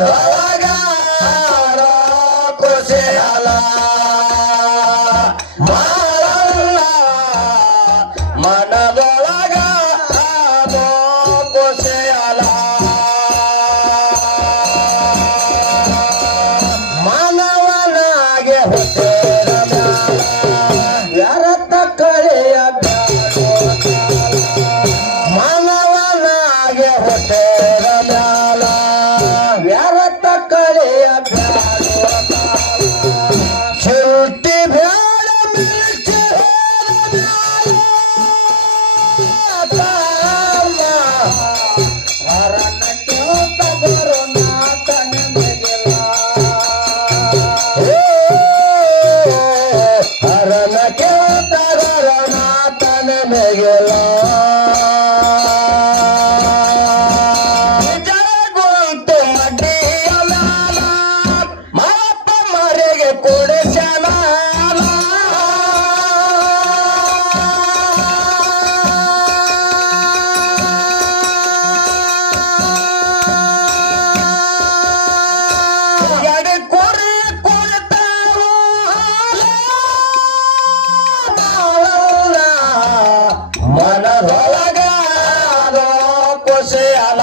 ಮನದೊಳಗ ಕುಶಲ ಮಾಳಲ್ಲ ಮನದೊಳಗ ಕುಶಲ ಮಾನವನಾಗೆ ಹುಟ್ಟಿದ ವ್ಯರ್ಥ ಕಳೆಯ ಮಾನವನಾಗೆ ಹುಟ್ಟಿದ ಮ್ಯಾಲ ವ್ಯರ್ಥ ಕಳೆಯ ಚಿಂತಿ ಬ್ಯಾಡ ಮಿರ್ಚಿ ಹರನಕ್ಕೆ ಬರೋ ನಾತನ ಮೆಗಿಲ ಹರನಕ್ಕೆ ತಗರೋ ನಾತನ ಮೆಗಿಲ ಜರಗುಂಟು ಮಡ್ಡಿಯ ಮ್ಯಾಲ ಮಾಪ ಮರೆಗೆ ಕೊಡಿಸಲ ಎಡೆ ಕೊರಿ ಕುಳಿತಾವು ಮನದೊಳಗ ಕುಶಲ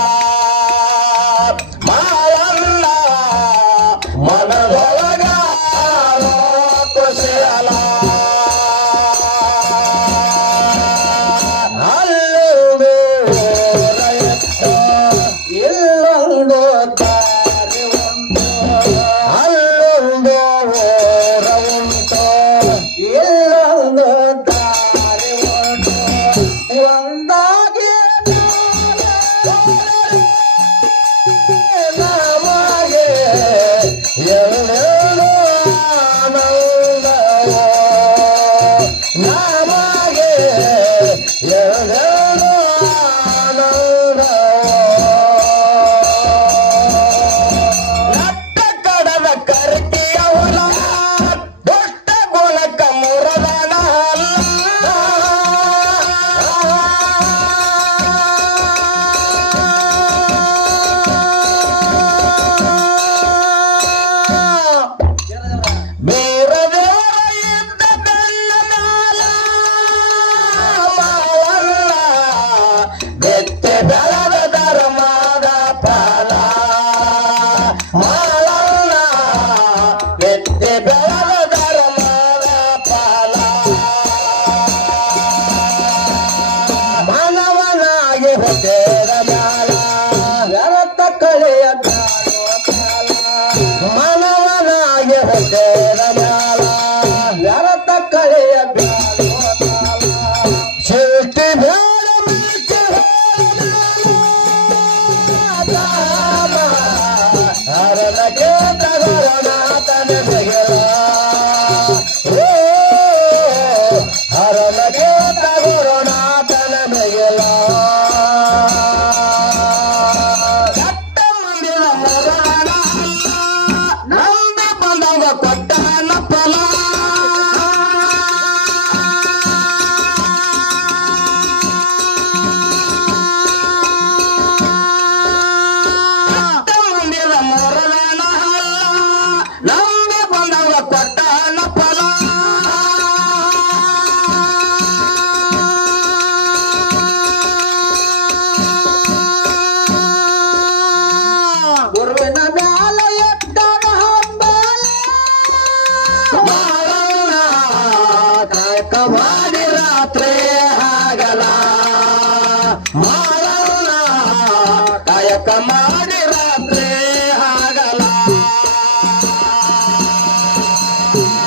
ಮಾಳಲ್ಲ ಮನದೊಳಗ ಕುಶಲ ಅಲ್ಲೊಂದು ಊರಯಿತ್ತು, ಇಲ್ಲೊಂದು ದಾರಿ ಉಂಟು ಅಲ್ಲೊಂದು ಊರ ಉಂಟು ಇಲ್ಲೊಂದು ದಾರಿ ಉಂಟು ಒಂದಾಗಿ ನಮಗೆ ಎಲ್ಲೆಲ್ಲೂ ಆನಂದವೋ ನಮಗೆ ಎಲ್ಲೆಲ್ಲೂ ಆನಂದವೋ ನಟ್ಟ ಕಡದ ಕರ್ಕಿಯ ಹೊಲ ದುಷ್ಟ ಗುಣಕ ಮುರದನ ಬೀರದೇವರ ಇದ್ದ ಬೆನ್ನ ಮ್ಯಾಲ ಮಾವಲ್ಲ ಬೆತ್ತೆ ಬೆಳೆದ ಧರ್ಮದ ಫಲ ಮಾಳಲ್ಲ ಬೆತ್ತೆ ಬೆಳೆದ ಧರ್ಮದ ಫಲ ಮಾನವನಾಗಿ ಹುಟ್ಟಿದ ಮ್ಯಾಲ ವ್ಯರ್ಥ ಕಳೆಯ ಕಾಲ ಮಾನವನಾಗಿ ಹುಟ್ಟಿದ ಮ್ಯಾಲ ವ್ಯರ್ಥ ಕಳೆಯ ಚಿಂತಿ ಬ್ಯಾಡ ಮಿರ್ಚಿ ಹರನಕ್ಕೆ ತಗರೋ ನಾತನ ಮೆಗಿಲ ಹರನಕ್ಕೆ ತಗರೋ ನಾತನ ಮೆಗಿಲ ಕೆಟ್ಟ ಮಂದಿರ ಮರಣ ನಂಬಿ ಬಂದವ ಕೊಟ್ಟನ ಫಲ ಕೆಟ್ಟ ಮಂದಿರ ಮರಣ ನಂಬಿ ಬಂದವ ಕೊಟ್ಟನ ಫಲ ಗುರುವಿನ ಮ್ಯಾಲ ಎಟ್ಟನ ಹಂಬಲ ಮಾಳಲ್ಲ ಕಾಯಕ ಮಾಡಿ ರಾತ್ರಿ ಆಗಲ ಮಾಳಲ್ಲ ಕಾಯಕ ಮಾಡಿ ರಾತ್ರಿ ಆಗಲ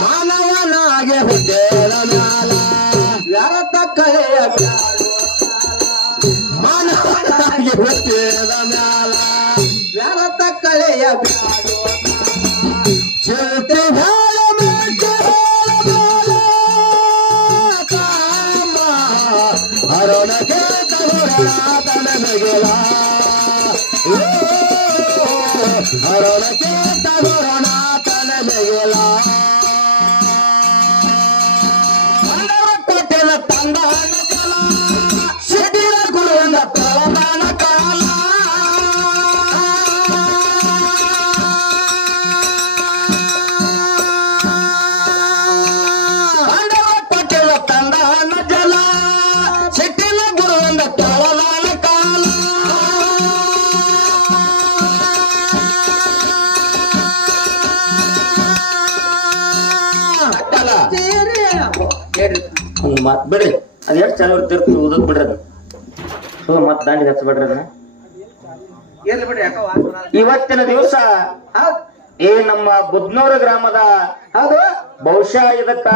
ಮಾನವನಾಗೆ ಹುಟ್ಟಿದ ಮ್ಯಾಲ ವ್ಯರ್ಥ ಕಳೆಯ ಮಾನವನಾಗಿ ಹುಟ್ಟಿದ ಮ್ಯಾಲ ವ್ಯರ್ಥ ಕಳೆಯ ಚಿಂತೆ ಬ್ಯಾಡ ಮಿರ್ಚಿ ಕಾಮ ಹರನಕ್ಕೆ ತಗರೋ ನಾತನ ಮೆಗಿಲ ಹರನಕ್ಕೆ ತಗರೋ ನಾತನ ಮೆಗಿಲ ಕೊಟ್ಟಿದ ತಂದಾನ ಜಲ ಸಿಡಿಲ ಗುರುವಿನ ತಳದಾನ ಕಾಲ ಒಂದು ಮಾತು ಬಿಡ್ರಿ ಅದ್ ಎಷ್ಟು ಚಲೋ ಇರ್ತಿರ್ತೀವಿ ಉದಕ್ ಬಿಡ್ರಿ ಅದು ಮತ್ ದಾಂಡಿಗೆ ಹಚ್ಚಬೇಡ್ರಿ ಅದನ್ನ ಇವತ್ತಿನ ದಿವಸ ಈ ನಮ್ಮ ಬುದ್ನೂರು ಗ್ರಾಮದ ಹೌದು ಬಹುಶಃ ಇದಕ್ಕ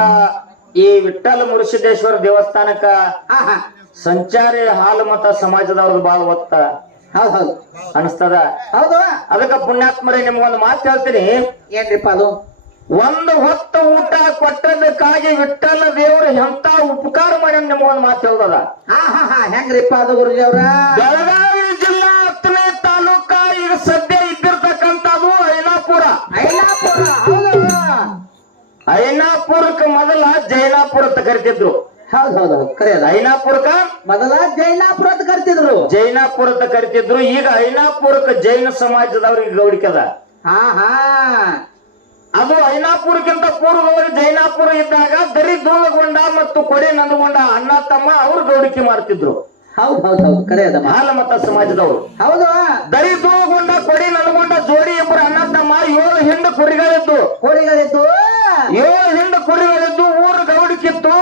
ಈ ವಿಠ್ಠಲ ಮುರುಷಿದ್ದೇಶ್ವರ ದೇವಸ್ಥಾನಕ್ಕ ಸಂಚಾರಿ ಹಾಲು ಮತ ಸಮಾಜದವ್ರದ್ದು ಬಾಳ ಒತ್ತ ಹೌದು ಹೌದು ಅನಿಸ್ತದ. ಹೌದು ಅದಕ್ಕ ಪುಣ್ಯಾತ್ಮರೇ ನಿಮ್ಗೊಂದು ಮಾತು ಹೇಳ್ತೀನಿ. ಏನ್ರಿಪ್ಪ ಅದು? ಒಂದು ಹೊತ್ತು ಊಟ ಕೊಟ್ಟದಕ್ಕಾಗಿ ವಿಠ್ಠಲ ದೇವರು ಎಂತ ಉಪಕಾರ ಮಾಡಿ ನಿಮ್ಗೊಂದು ಮಾತು ಹೇಳ್ದದ. ಹೆಂಗ್ರಿಪ್ಪ ಅದು ಗುರುಜಿ ಅವ್ರ? ಬೆಳಗಾವಿ ಜಿಲ್ಲಾ 10ನೇ ತಾಲೂಕ ಈಗ ಸದ್ಯ ಇದ್ದಿರ್ತಕ್ಕಂಥದ್ದು ಐನಾಪುರ. ಐನಾಪುರ ಹೌದು. ಐನಾಪುರಕ್ಕೆ ಮೊದಲ ಜೈನಾಪುರ ಅಂತ ಕರಿತಿದ್ರು. ಹೌದು ಹೌದು ಹೌದು ಕರೆ ಅದ. ಐನಾಪುರಕ್ಕ ಮೊದಲ ಜೈನಾಪುರ ಅಂತ ಕರಿತಿದ್ರು. ಜೈನಾಪುರ ಅಂತ ಕರಿತಿದ್ರು. ಈಗ ಐನಾಪುರಕ್ಕೆ ಜೈನ ಸಮಾಜದವ್ರಿಗೆ ಗೌಡಿಕೆ ಅದ. ಅದು ಐನಾಪುರಕ್ಕಿಂತ ಪೂರ್ವದವರೆಗೆ ಜೈನಾಪುರ ಇದ್ದಾಗ ದರಿ ದೂಲಗೊಂಡ ಮತ್ತು ಕೊಡೆ ನಂದಗೊಂಡ ಅಣ್ಣ ತಮ್ಮ ಅವ್ರು ಗೌಡಿಕೆ ಮಾಡ್ತಿದ್ರು. ಹೌದು ಹೌದು ಹೌದು ಕರೆ ಅದ. ಹಾಲ ಮತ ಸಮಾಜದವರು ಹೌದು. ದರಿ ದೂಲಗೊಂಡ ಕೊಡೆ ನಂದಗೊಂಡ ಜೋಡಿ ಇಬ್ಬರು ಅಣ್ಣ ತಮ್ಮ 7 ಹಿಂಡು ಕುರಿಗಳಿದ್ದು. 7 ಹಿಂಡು ಕುರಿಗಳಿದ್ದು ಊರು ಗೌಡಿಕಿತ್ತು.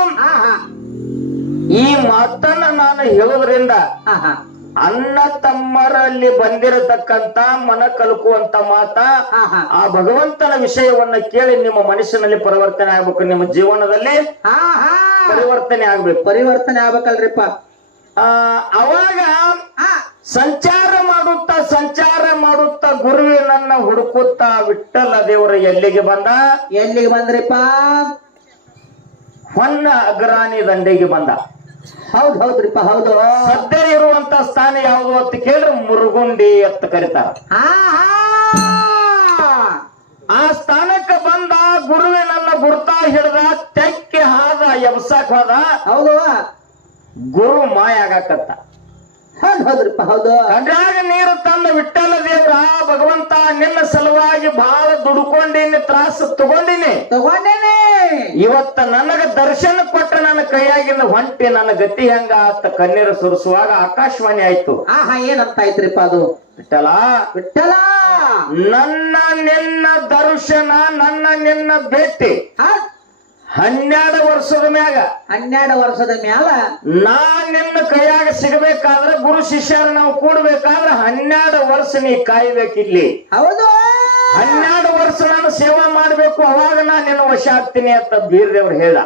ಈ ಮಾತನ್ನ ನಾನು ಹೇಳೋದ್ರಿಂದ ಅಣ್ಣ ತಮ್ಮರಲ್ಲಿ ಬಂದಿರತಕ್ಕಂತ ಮನ ಕಲಕುವಂತ ಮಾತ ಆ ಭಗವಂತನ ವಿಷಯವನ್ನ ಕೇಳಿ ನಿಮ್ಮ ಮನುಷ್ಯನಲ್ಲಿ ಪರಿವರ್ತನೆ ಆಗ್ಬೇಕು. ನಿಮ್ಮ ಜೀವನದಲ್ಲಿ ಪರಿವರ್ತನೆ ಆಗ್ಬೇಕು. ಪರಿವರ್ತನೆ ಆಗ್ಬೇಕಲ್ರಿಪ್ಪ. ಅವಾಗ ಸಂಚಾರ ಮಾಡುತ್ತಾ ಗುರುವಿನನ್ನ ಹುಡುಕುತ್ತಾ ವಿಠ್ಠಲ ದೇವರ ಎಲ್ಲಿಗೆ ಬಂದ್ರಿಪ್ಪ? ಹೊನ್ನ ಅಗ್ರಾಣಿ ದಂಡೆಗೆ ಬಂದ. ಹೌದು ಹೌದ್ರಿಪ್ಪ ಹೌದು. ಸದ್ಯ ಇರುವಂತ ಸ್ಥಾನ ಯಾವುದು ಅಂತ ಕೇಳಿದ್ರೆ ಮುರುಗುಂಡಿ ಅಂತ ಕರೀತಾರ. ಆ ಸ್ಥಾನಕ್ಕೆ ಬಂದ ಗುರುವಿನನ್ನ ಗುರ್ತಾ ಹಿಡ್ದ ತೆಕ್ಕೆ ಹಾದ ಎಬ್ಸಾಕ್ ಹೋದ. ಹೌದು. ಗುರು ಮಾಯ ಆಗಾಕತ್ತ. ಹೌದು ಹೌದ್ರಿಪ್ಪ ಹೌದು. ಕಡ್ರಾಗ ನೀರು ತಂದ ವಿಠ್ಠಲ ದೇವ್ರ ಭಗವಂತ ನಿನ್ನ ಸಲುವಾಗಿ ಬಹಳ ದುಡ್ಕೊಂಡಿನಿ, ತ್ರಾಸ ತಗೊಂಡಿನಿ. ಇವತ್ತ ನನಗ ದರ್ಶನ ಕೊಟ್ಟ ನನ್ನ ಕೈಯಾಗಿಂದ ಹೊಂಟಿ ನನ್ನ ಗತಿ ಹೆಂಗ ಅಂತ ಕಣ್ಣೀರು ಸುರಿಸುವಾಗ ಆಕಾಶವಾಣಿ ಆಯ್ತು. ಏನಂತ ಆಯ್ತ್ರಿಪ್ಪ ಅದು? ವಿಠ್ಠಲ ವಿಠ್ಠಲ ನನ್ನ ನಿನ್ನ ದರ್ಶನ, ನನ್ನ ನಿನ್ನ ಭೇಟಿ 12 ವರ್ಷದ ಮ್ಯಾಗ 12 ವರ್ಷದ ಮ್ಯಾಲ ನಾನ್ ನಿನ್ನ ಕೈಯಾಗ ಸಿಗಬೇಕಾದ್ರೆ ಗುರು ಶಿಷ್ಯರ ನಾವು ಕೂಡ್ಬೇಕಾದ್ರೆ 12 ವರ್ಷ ನೀ ಕಾಯ್ಬೇಕಿಲ್ಲಿ. ಹೌದು. 12 ವರ್ಷ ನಾನು ಸೇವಾ ಮಾಡ್ಬೇಕು, ಅವಾಗ ನಾನು ನಿನ್ನ ವಶ ಆಗ್ತೀನಿ ಅಂತ ಬೀರದೇವ್ರು ಹೇಳ.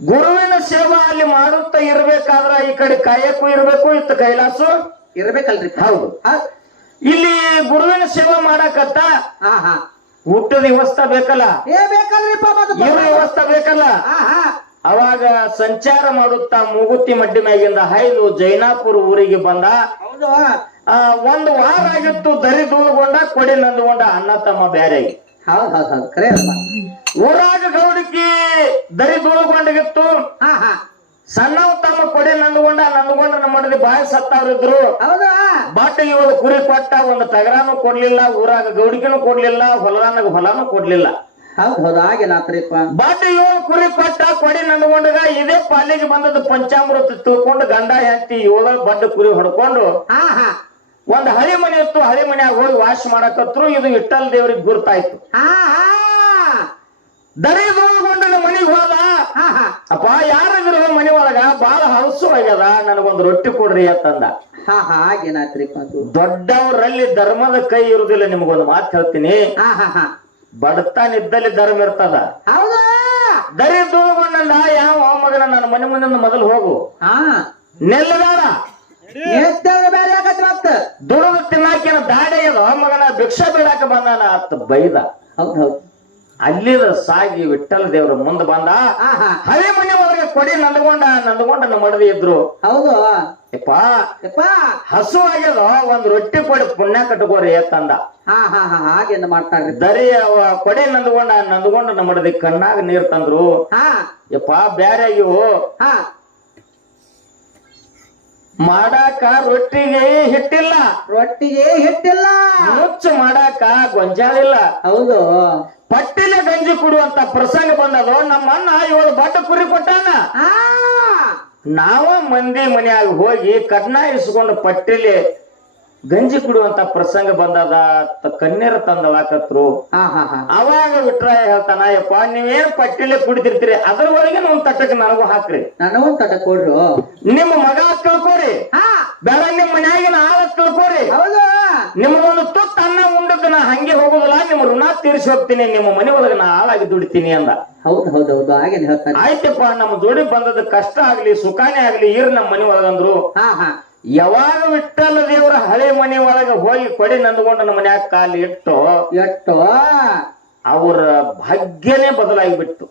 ಗುರುವಿನ ಸೇವಾ ಅಲ್ಲಿ ಮಾಡುತ್ತಾ ಇರ್ಬೇಕಾದ್ರ ಈ ಕಡೆ ಕಾಯಕ್ಕೂ ಇರ್ಬೇಕು, ಇತ್ತ ಕೈಲಾಸು ಇರ್ಬೇಕಲ್ರಿ. ಹೌದು. ಇಲ್ಲಿ ಗುರುವಿನ ಸೇವಾ ಮಾಡಕತ್ತ ಊಟದ ವ್ಯವಸ್ಥೆ ಬೇಕಲ್ಲ, ಇವ್ರ ವ್ಯವಸ್ಥೆ ಬೇಕಲ್ಲ. ಅವಾಗ ಸಂಚಾರ ಮಾಡುತ್ತಾ ಮೂಗುತಿ ಮಡ್ಡಿ ಮ್ಯಾಗಿಂದ ಹೈದು ಜೈನಾಪುರ ಊರಿಗೆ ಬಂದ. 1 ವಾರ ಆಗಿತ್ತು. ದರಿ ದೂಲಗೊಂಡ ಕೊಡಿ ನಂದಗೊಂಡ ಅಣ್ಣ ತಮ್ಮ ಬ್ಯಾರೆ. ಊರಾಗ ಗೌಡಿಕಿ ದರಿ ದೂಲಗೊಂಡಗಿತ್ತು. ಸಣ್ಣವ್ ತಮ್ಮ ಕೊಡಿ ನಂದಗೊಂಡ ನಮ್ಮಲ್ಲಿ ಬಾಯಿ ಸತ್ತವ್ರಿದ್ರು. ಬಟ್ ಇವಾಗ ಕುರಿ ಕೊಟ್ಟ ಒಂದು ತಗರಾನು ಕೊಡ್ಲಿಲ್ಲ, ಊರಾಗ ಗೌಡಿಕೆನು ಕೊಡ್ಲಿಲ್ಲ, ಹೊಲಾನು ಕೊಡ್ಲಿಲ್ಲ. ಬಟ್ ಇವಾಗ ಕುರಿ ಕೊಟ್ಟ ಕೊಡಿ ನಂದಗೊಂಡಗ ಇದೇ ಪಾಲಿಗೆ ಬಂದದ ಪಂಚಾಮೃತ ತಿಳ್ಕೊಂಡು ಗಂಡ ಹೆಂಡತಿ 7 ಬಡ್ಡ ಕುರಿ ಹೊಡ್ಕೊಂಡು ಒಂದ್ ಹಳಿ ಮನೆ ಇತ್ತು. ಹಳಿ ಮನ್ಯಾಗ ಹೋಗಿ ವಾಶ್ ಮಾಡಕತ್ರು. ಇದು ವಿಠ್ಠಲ ದೇವ್ರಿಗೆ ಗುರ್ತಾಯ್ತು. ದರಿ ದೂಲಗೊಂಡಗ ಮನಿಗ್ ಹೋದ. ಅಪ್ಪ ಯಾರಿದ್ರು ಮನಿ ಒಳಗ ಬಾಳ ಹೌಸು ಆಗ್ಯದ, ನನಗೊಂದು ರೊಟ್ಟಿ ಕೊಡ್ರಿ ಅಂತಂದ. ದೊಡ್ಡವರಲ್ಲಿ ಧರ್ಮದ ಕೈ ಇರುದಿಲ್ಲ. ನಿಮಗೊಂದು ಮಾತು ಹೇಳ್ತೀನಿ, ಬಡತನಿದ್ದಲ್ಲಿ ಧರ್ಮ ಇರ್ತದ. ದರಿ ದೂಲಗೊಂಡ ಯಾವ ಮಗನ ನನ್ನ ಮನೆ ಮುಂದೆ ಮೊದಲು ಹೋಗು, ನೆಲ್ಲಬೇಡ, ದುಡಿದು ತಿನ್ನಾಕಿನ ದಾಡಿಯದ ಮಗನ ಭಿಕ್ಷಾ ಬೀಳಾಕ ಬಂದಾನ ಅತ್ತ ಬೈದ. ಅಲ್ಲಿದ ಸಾಗಿ ವಿಠ್ಠಲ ದೇವ್ರ ಮುಂದೆ ಬಂದ. ಹಳೆ ಮನೆ ಒಳಗೆ ಕೊಡಿ ನಂದಗೊಂಡ ಮಡದಿ ಇದ್ರು. ಹೌದು. ಹಸು ಆಗ್ಯದ, ಒಂದ್ ರೊಟ್ಟಿ ಕೊಡಿ ಪುಣ್ಯ ಕಟ್ಕೋರಿ ಅಂತಂದ. ಹಾಗೇನು ಮಾಡ್ತಾರ್ರಿ. ದರಿ ಅವ ಕೊಡಿ ನಂದಗೊಂಡ ಮಡದಿ ಕಣ್ಣಾಗ ನೀರ್ ತಂದ್ರು. ಯಪ್ಪ ಬ್ಯಾರೆ ಇವು ಮಾಡಾಕ ರೊಟ್ಟಿಗೆ ಹಿಟ್ಟಿಲ್ಲ, ಮುಚ್ಚು ಮಾಡಾಕ ಗೊಂಜಾಳಿಲ್ಲ. ಹೌದು. ಪಟ್ಟಿಲೆ ಗಂಜಿ ಕುಡುವಂತ ಪ್ರಸಂಗ ಬಂದದು. ನಮ್ಮ ಅಣ್ಣ 7 ಬಡ್ಡ ಕುರಿ ಕೊಟ್ಟಾನ. ನಾವ ಮಂದಿ ಮನ್ಯಾಗ ಹೋಗಿ ಕಡ್ನ ಇಸ್ಕೊಂಡು ಪಟ್ಟಿಲೆ ಗಂಜಿ ಕುಡುವಂತ ಪ್ರಸಂಗ ಬಂದದ ಕನ್ಯರ ತಂದಳಾಕತ್ರು. ಅವಾಗ ವಿಟ್ರಾಯ ಹೇಳ್ತಾನ, ಯಪ್ಪ ನೀವೇನ್ ಪಟ್ಟಿಲೆ ಕುಡಿತಿರ್ತೀರಿ ಅದ್ರ ಒಳಗೆ ಒಂದ್ ತಟ್ಟಕ್ಕೆ ನನಗೂ ಹಾಕ್ರಿ, ನನಗೊಂದ್ ತಟ ಕೊಡ್ರು. ನಿಮ್ಮ ಮಗ ತಿಳ್ಕೋರಿ, ಬೇಡ ನಿಮ್ ಮನ್ಯಾಗಿನ ಆಳ ತಿಳ್ಕೋರಿ, ಹೌದು ನಿಮ್ಗೊಂದು ತುತ್ತ ಅನ್ನ ಉಂಡದ್ದು ನಾ ಹಂಗೆ ಹೋಗುದಿಲ್ಲ, ನಿಮ್ಮ ಋಣ ತೀರಿಸಿ ಹೋಗ್ತೀನಿ, ನಿಮ್ಮ ಮನೆ ಒಳಗೆ ನಾ ಹಾಳಾಗಿ ದುಡಿತೀನಿ ಅಂದ. ಹೌದು ಹೌದು ಹೌದು ಹಾಗೇನ್ ಹೇಳ್ತಾನೆ. ಆಯ್ತಪ್ಪ ನಮ್ಮ ಜೋಡಿ ಬಂದದ ಕಷ್ಟ ಆಗ್ಲಿ ಸುಖಾನೇ ಆಗ್ಲಿ ಇರ್ ನಮ್ಮ ಮನೆ ಒಳಗಂದ್ರು. ಯಾವಾಗ ವಿಠ್ಠಲ ದೇವರ ಹಳೆ ಮನೆ ಒಳಗ ಹೋಗಿ ಕೊಡಿ ನಂದ್ಕೊಂಡು ನಮ್ಮ ಮನ್ಯಾಗ ಕಾಲು ಇಟ್ಟು ಅವ್ರ ಭಾಗ್ಯನೇ ಬದಲಾಗಿಬಿಟ್ಟು.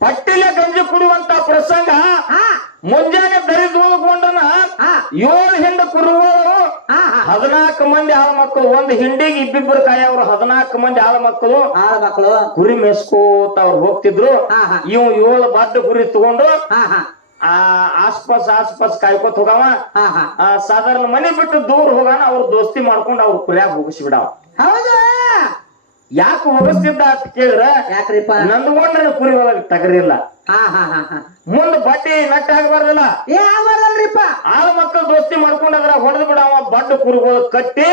ಪಟ್ಟಿಲೆ ಗಂಜಿ ಕುಡಿಯುವಂತ ಪ್ರಸಂಗ ಮುಂಜಾನೆ ದರಿದ್ಕೊಂಡನ 7 ಹೆಂಡ ಕುರುಗಳು 14 ಮಂದಿ ಆಳ ಮಕ್ಕಳು, ಒಂದ್ ಹಿಂಡಿಗೆ ಇಬ್ಬಿಬ್ಬರು ಕಾಯವ್ರು 14 ಮಂದಿ ಆಳ ಮಕ್ಕಳು ಕುರಿ ಮೇಸ್ಕೋತ ಅವ್ರು ಹೋಗ್ತಿದ್ರು. ಇವ್ 7 ಬಾಡ್ಡ ಕುರಿ ತಗೊಂಡು ಆಸ್ಪಾಸ್ ಕಾಯ್ಕೋತ ಹೋಗವ. ಸಾಧಾರಣ ಮನೆ ಬಿಟ್ಟು ದೂರ ಹೋಗಾನ ಅವ್ರ ದೋಸ್ತಿ ಮಾಡ್ಕೊಂಡು ಅವ್ರ ಕುರಿಯಾಗ ಹೋಗಿಸ್ಬಿಡವ. ಯಾಕೆ ಹೋಗಿಸ್ತಿದ್ದ ಅಂತ ಕೇಳಿದ್ರ, ಯಾಕ್ರಿಪ್ಪ ನಂದ್ಕೊಂಡ್ರೆ ಕುರಿ ಒಳಗ ತಗರಿಲ್ಲ, ಮುಂದ್ ಬಡ್ಡಿ ನಟ್ಟ ಆಗ್ಬಾರ್ದಲ್ಲ, ಆಳ ಮಕ್ಕಳು ದೋಸ್ತಿ ಮಾಡ್ಕೊಂಡಾದ್ರ ಹೊಡೆದ್ ಬಿಡವ. ಬಡ್ಡ ಕುರಿಗಳು ಕಟ್ಟಿ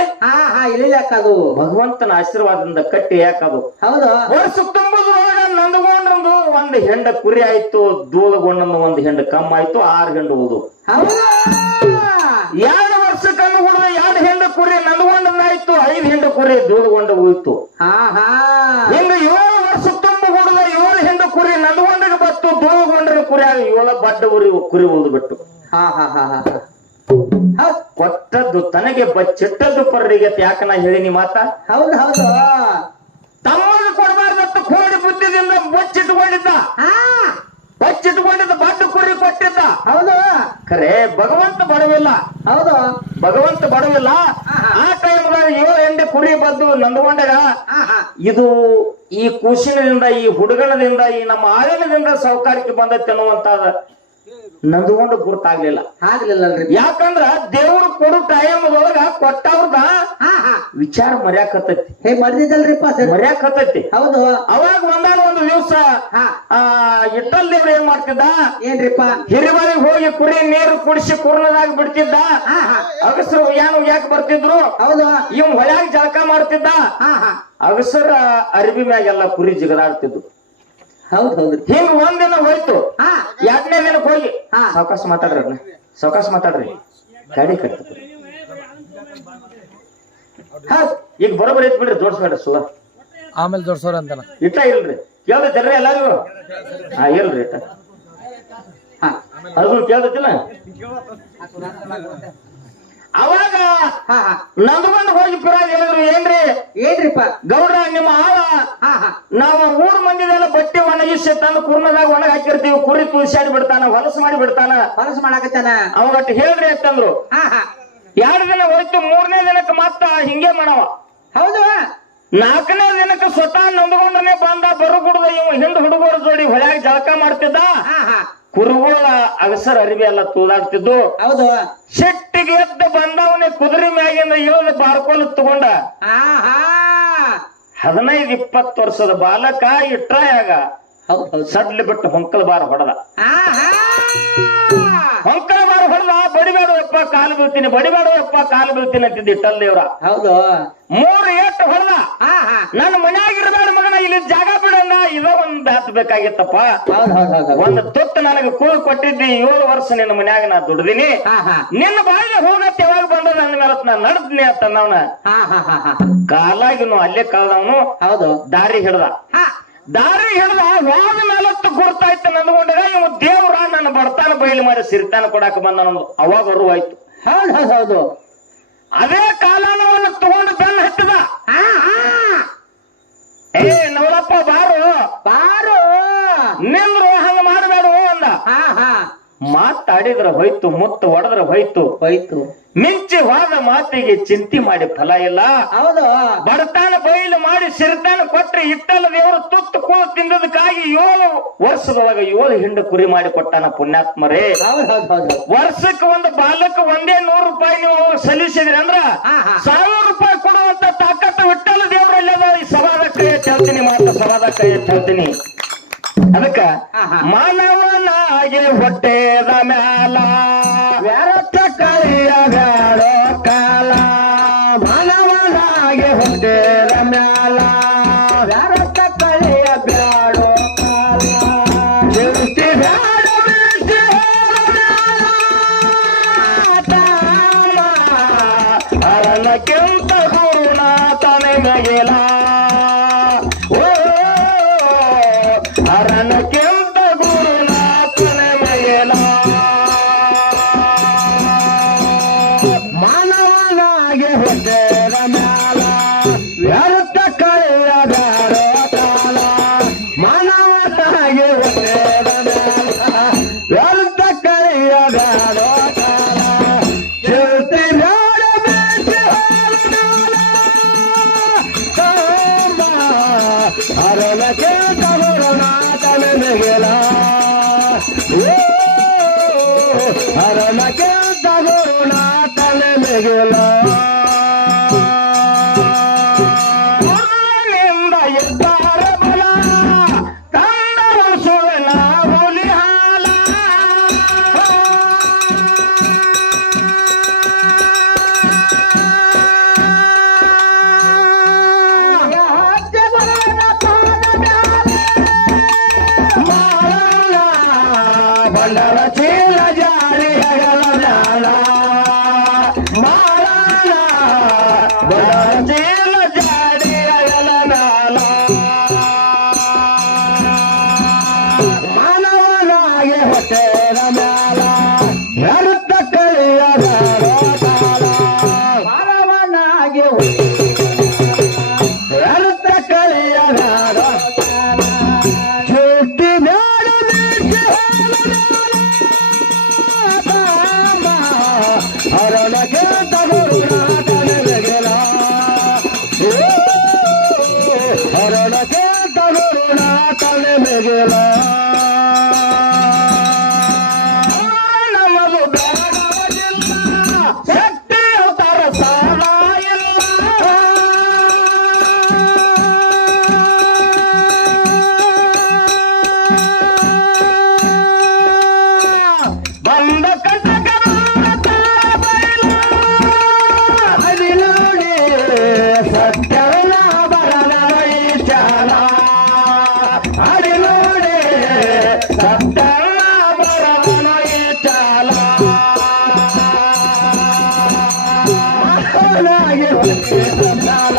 ಇಳಿಯಾಕದು ಭಗವಂತನ ಆಶೀರ್ವಾದದಿಂದ ಕಟ್ಟಿ ಯಾಕದು. ಹೌದು ವರ್ಷ ತುಂಬುದ್ರೊಳಗ ನಂದ್ಕೊಂಡ್ರಂದು ಒಂದ್ ಹೆಂಡ ಕುರಿ ಆಯ್ತು, ದೂಳಗೊಂಡಂದು ಒಂದ್ ಹೆಂಡ ಕಮ್ಮ ಆಯ್ತು, 6 ಹೆಂಡ ಉಳಿದು. 2 ವರ್ಷ ಕಣ್ಣು ಹುಡ್ದ 2 ಹೆಂಡ ಕುರಿ ನಂದ್ಕೊಂಡಾಯ್ತು, 5 ಹೆಂಡ ಕುರಿ ದೂಳಗೊಂಡ ಹೋಯ್ತು. ಹಿಂಗ 7 ವರ್ಷ ತುಂಬು ಹುಡ್ದ 7 ಹೆಂಡ ಕುರಿ ನಂದ್ಕೊಂಡಾಗ ಬತ್ತು, ದೂಳಗೊಂಡ್ರ ಕುರಿಯಾಗ 7 ಬಡ್ಡ ಕುರಿ ಉಳಿದು ಬಿಟ್ಟು. ಕೊಟ್ಟದ್ದು ತನಗೆ ಬಚ್ಚಿಟ್ಟದ್ದು ಪರ್ರಿಗೆ ಯಾಕ ನಾ ಹೇಳಿನಿ ಮಾತಾ. ಹೌದು ಹೌದು ತಮ್ಮಗ ಕೊಡಬಾರ್ದತ್ತು ಕೋಡಿ ಬುದ್ಧಿದಿಂದ ಬಚ್ಚಿಟ್ಕೊಂಡಿದ್ದ ಬಡ್ಡ ಕುರಿ ಕೊಟ್ಟಿದ್ದ. ಹೌದು ಖರೆ ಭಗವಂತ ಬಡವಿಲ್ಲ. ಹೌದು ಭಗವಂತ ಬಡವಿಲ್ಲ. ಆ ಟೈಮ್ದಾಗ 7 ಹೆಂಡೆ ಕುರಿ ಬದ್ದು ನಂದ್ಕೊಂಡಾಗ ಇದು ಈ ಕುಶಿನದಿಂದ ಈ ಹುಡುಗನದಿಂದ ಈ ನಮ್ಮ ಆಳಿನದಿಂದ ಸೌಕಾರಿಕೆ ಬಂದತ್ತೆ ಅನ್ನುವಂತಾದ ನಂದ್ಕೊಂಡು ಗುರ್ತಾಗ್ಲಿಲ್ಲ. ಯಾಕಂದ್ರ ದೇವ್ರು ಕೊಡು ಟೈಮ್ದೊಳಗ ಕೊಟ್ಟವ್ರದ ವಿಚಾರ ಮರ್ಯಾಕತ್ತೈತಿ. ಮರ್ದಿದ್ದಲ್ರಿಪ್ಪ ಮರ್ಯಾಕತ್ತೈತಿ. ಹೌದು ಅವಾಗ ಒಂದಾನ ದಿವ್ಸ ಇಟ್ಟಲ್ ದೇವ್ರ ಏನ್ ಮಾಡ್ತಿದ್ದ, ಏನ್ರಿಪ್ಪ ಹಿರಿಬಾರಿಗೆ ಹೋಗಿ ಕುರಿ ನೀರು ಕುಡಿಸಿ ಕುರ್ನದಾಗ ಬಿಡ್ತಿದ್ದ. ಅಗಸರು ಯಾಕೆ ಬರ್ತಿದ್ರು, ಹೌದು ಇವ್ ಹೊಳ್ಯಾಗ ಜಳಕ ಮಾಡ್ತಿದ್ದ. ಅಗಸರ ಅರಿವಿ ಮ್ಯಾಗೆಲ್ಲ ಕುರಿ ಜಿಗದಾಡ್ತಿದ್ರು. ಹೌದು ಹೌದು ಹಿಂಗ ಒಂದಿನ ಹೋಯ್ತು, 2ನೇ ದಿನಕ್ಕೆ ಹೋಗಿ ಸಾವಕಾಶ ಮಾತಾಡ್ರಿ ಗಾಡಿ ಕಟ್ಟ ಈಗ ಬರೋಬ್ಬರಿ ಐತ್ ಬಿಡ್ರಿ, ಜೋಡ್ಸ್ಬೇಡ್ರಿ ಸುಲ ಆಮೇಲೆ ಜೋಡ್ಸೋರ ಅಂತಾನ ಇಟ್ಟ ಇಲ್ರಿ. ಕೇಳ್ದೈತಲ್ರಿ ಎಲ್ಲಾರು? ಇಲ್ರಿ ಇಟ್ಟ ಅದು ಕೇಳ್ದೈತಿಲ್ಲ. ಅವಾಗ ನಂದ್ಕೊಂಡು ಹೋಗಿ ಪಿರಾಜ್ ಹೇಳಿದ್ರು, ಏನ್ರಿಪ್ಪ ಗೌಡ್ರ ನಿಮ್ಮ ಆಳ ನಾವು 3 ಮಂದಿದೆಲ್ಲ ಬಟ್ಟೆ ಒಣಗಿಸಿ ತಂದು ಕುರ್ನದಾಗ ಒಣಗ ಹಾಕಿರ್ತೀವಿ, ಕುರಿ ತುಳ್ಸಾಡಿ ಬಿಡ್ತಾನ, ಹೊಲಸು ಮಾಡಿ ಬಿಡ್ತಾನ, ಹೊಲಸು ಮಾಡಾಕತ್ತಾನ, ಅವಗಟ್ಟು ಹೇಳ್ರಿ ಅಂತಂದ್ರು. 2 ದಿನ ಹೋಯ್ತು, 3ನೇ ದಿನಕ್ಕೆ ಮತ್ತ ಹಿಂಗೆ ಮಾಡವ. ಹೌದು 4ನೇ ದಿನಕ್ಕೆ ಸ್ವತಃ ನಂದ್ಕೊಂಡನೆ ಬಂದ ಬರುಗುಡ್ದ ಇವ ಹಿಂದ್ ಹುಡುಗರ ಜೋಡಿ ಹೊಳ್ಯಾಗ ಜಳಕ ಮಾಡ್ತಿದ್ದ. ಕುರುಗಳ ಅಗಸರ ಅರಿವಿ ಎಲ್ಲ ತೂದಾಡ್ತಿದ್ದು. ಹೌದು ಶೆಟ್ಟಿಗೆ ಎದ್ದು ಬಂದವನೇ ಕುದುರೆ ಮ್ಯಾಗಿಂದ ಇಳಿದು ಬಾರ್ಕೋಲು ತಗೊಂಡ 15-20 ವರ್ಷದ ಬಾಲಕ ಇಟ್ರಾಯಾಗ ಸಡ್ಲಿ ಬಿಟ್ಟು ಹೊಂಕಲ ಬಾರ ಹೊಡೆದ. ಹೊಂಕಲ ಬಾರ ಹೊಡೆದ, ಬಡಿಬೇಡವಪ್ಪ ಕಾಲು ಬೀಳ್ತೀನಿ, ಬಡಿಬೇಡವಪ್ಪ ಕಾಲು ಬೀಳ್ತೀನಿ ಅಂತಿದ್ದ ಇಟ್ಟಲ್ ದೇವ್ರ. ಹೌದು 3 ಏಟು ಹೊಡೆದ. ನನ್ನ ಮನ್ಯಾಗಿರ್ಬೇಡ ಮಗನ, ಇಲ್ಲಿ ಜಾಗ ಬಿಡೋಣ, ಇದ ಒಂದ್ ಹತ್ಬೇಕಾಗಿತ್ತಪ್ಪ. ಒಂದು ತುತ್ತು ನನಗೆ ಕೂಳು ಕೊಟ್ಟಿದ್ದಿ, 7 ವರ್ಷ ನಿನ್ನ ಮನ್ಯಾಗ ನಾ ದುಡ್ದಿನಿ, ನಿನ್ನ ಬಾಯಿಗೆ ಹೋಗತ್ತೆ ಯಾವಾಗ ಬಂದದ ಅಂದ ಮೇಲೆ ನಾ ನಡ್ದ್ನಿ ಅಂತ ಅವನ ಕಾಲಾಗಿನು ಅಲ್ಲೇ ಕಳ್ದವನು. ಹೌದು ದಾರಿ ಹಿಡ್ದ ಹೋದ ಮೇಲತ್ತು ಗುರ್ತಾಯ್ತು ನಂದ್ಕೊಂಡಾಗ ಇವ್ ದೇವ್ರ ನನ್ನ ಬಡತಾನ ಬಯಲು ಮಾಡಿ ಸಿರಿತಾನ ಕೊಡಾಕ ಬಂದ ಅವಾಗ ಅರುವಾಯ್ತು. ಹೌದು ಅದೇ ಕಾಲಾನವನ್ನು ತಗೊಂಡು ಬೆನ್ನ ಹತ್ತಿದ. ನವಲಪ್ಪ ಬಾರು ನಿಂದ್ರು ಹಂಗ ಮಾಡಬೇಡ ಅಂದ. ಮಾತಾಡಿದ್ರ ಹೋಯ್ತು, ಮುತ್ತು ಹೊಡೆದ್ರ ಹೋಯ್ತು. ಮಿಂಚಿ ಹೋದ ಮಾತಿಗೆ ಚಿಂತೆ ಮಾಡಿ ಫಲ ಇಲ್ಲ. ಹೌದು ಬಡತಾನ ಬಯಲು ಮಾಡಿ ಸಿರಿತಾನ ಕೊಟ್ರೆ ಇಟ್ಟಲ್ಲ ದೇವರು ತುತ್ತು ಕೂಳು ತಿಂದದಕ್ಕಾಗಿ 7 ವರ್ಷದೊಳಗ 7 ಹಿಂಡು ಕುರಿ ಮಾಡಿ ಕೊಟ್ಟಾನ ಪುಣ್ಯಾತ್ಮರೇ. ವರ್ಷಕ್ಕೆ ಒಂದು ಬಾಲಕ್ಕೆ ಒಂದೇ 100 ರೂಪಾಯಿ ನೀವು ಸಲ್ಲಿಸಿದ್ರಿ ಅಂದ್ರ 1000 ರೂಪಾಯಿ ಕೊಡುವಂತ ತಾಕತ್ತು ಇಟ್ಟಲ್ಲ ದೇವರಲ್ಲಿ ಈ ಸವಾದ ಕೈ ಹೇಳ್ತೀನಿ, ಮಾತ್ರ ಸವಾದ ಕೈ ಹೇಳ್ತೀನಿ. ಅದಕ್ಕ ಮಾನವನಾಗೆ ಹೊಟ್ಟೆದ ಮ್ಯಾಲ ವ್ಯಾರತ್ತ ಕಳೆಯ ಬ್ಯಾಡೋ ಹೊಟ್ಟೆದ ಮ್ಯಾಲ ವ್ಯರ್ಥ ಕೈಯ ಬ್ಯಾಡೋ ಕಾಲ ಚಿಂತೆ ಬ್ಯಾಡ ಬೇಸಿ ತಮ್ಮ ಅರಳಕ್ಕೆ ತಗೊರನಾಥನ ಮಿಗಿಲ ಅರಳಕ್ಕೆ ತಗೊರನಾಥನ ಮಿಗಿಲ ಬಂಡಲ ಚೀಲ ಜಾರಿ ಹಗಲ ಮ್ಯಾಲ ಮಾಳನ ಬಂಡಲ ಚೀಲ ಜಾರಿ ಹಗಲ ಮ್ಯಾಲ ಮಾನವನಾಗೆ ಹೊಟ್ಟೆದ ಮ್ಯಾಲ ಹೆರುತ್ತ ಕಳಿಯ ಕಾಲ ಮಾನವನಾಗೆ ಹೆರುತ್ತ ಕಳಿಯ ಚುಟ್ಟಿ ಬ್ಯಾಡ ಅರಳಗೆ ತಗೊರುಣಾತನ ಮಿಗಿಲ ಅರಳಗೆ ತಗೊರುಣಾತನ ಮಿಗಿಲ ನಮದು ಬೆಳಗಾವಿಲ್ಲ ಶಕ್ತಿ ಅವತಾರ ಸಾಲ ಇಲ್ಲ ಬಂದ ಕಂಟಕ ಸತ್ಯವನ ಬರನ ಚಾಲ ಅಡಿ ನೋಡಿ ಸತ್ಯವನ ಬರನ ಚಾಲ ಮಕ್ಕಳಾಗಿ ಚಾಲ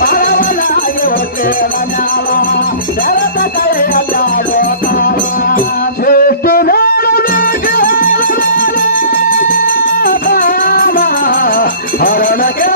ಪರವನಾಗಿ ಹೊಟ್ಟೆವ ನ್ಯಾಲ ಶರತ ಕೈಯ ಚಾಲೋ ಕಾಲ ಸೃಷ್ಟಿ ನೋಡಬೇಕು ಹರಣಕ್ಕೆ